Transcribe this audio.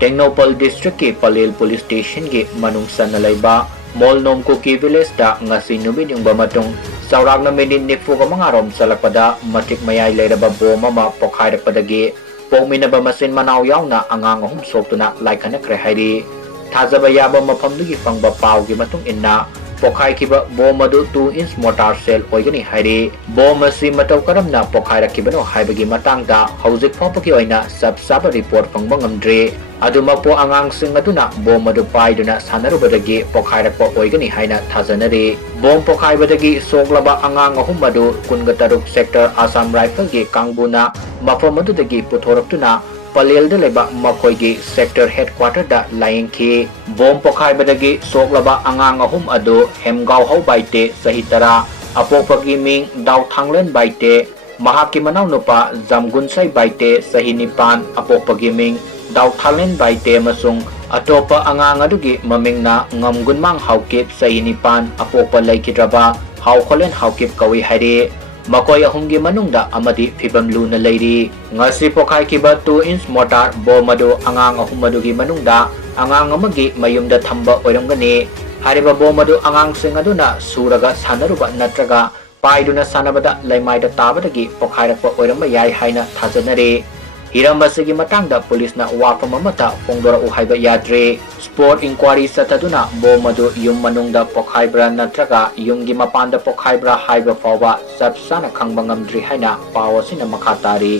Tengnopal District ki Palel Police Station ki manungsan na layba Molnom Kuki Village da ngasi numid yung bamatong saurag na minin nifu ka mga rom sa lakpada matik mayay layraba boma ma Pokhaiba Padagi Pokhaiba manaw na angang humsok na laikan na HAIRI Thazaba yaba mapamdugi pangba pao ki matong inna Pokhaikhiba bomadu 2-inch mortar shell oigani HAIRI bomasi mataw karam na Pokhaikhiba no haibagi matangda hauzik phapaki oina sab report pangba ngamdre aduma po angang singna duna bomadu paiduna sanarubadagi Pokhaikhiba oigani haina thajanari bom Pokhaibadagi soglaba angang ahumadu kungataruk sector Assam Rifle gi kangbuna mafamadudagi puthoraktuna Palel da leba makoigi sector headquarter da layengki bom Pokhaibadagi soglaba angang ahum adu hemgaw hau baite sahitara apopagi ming daw thanglen baite mahaki manaw nupa jamgunsai baite sahinipan apopagi ming daw thanglen baite masung atopa angang adugi maming na ngamgunmang haukip sahinipan apopa laikidraba haukolen haukip kawi HAIRI Makoy ahunggi manungda amadi fibam luna layri ngasi Pokhaikhiba 2-inch mortar bomadu angang ahumadugi manungda angang amagi mayumda thamba oirangani hariba bomadu angang singaduna suraga sanaruba natraga paiduna Sanabada Leimaida Tabadagi Pokhaiba Oiramba Yai haina thajanari Hirambasigi matangda police na wafam amata fongdora uhaiba yadre sport inquiry sataduna bomadu yung manungda Pokhaiba natraga yung gimapanda Pokhaiba haiba fawa sabsana kangbangamdri haina pawasina makatari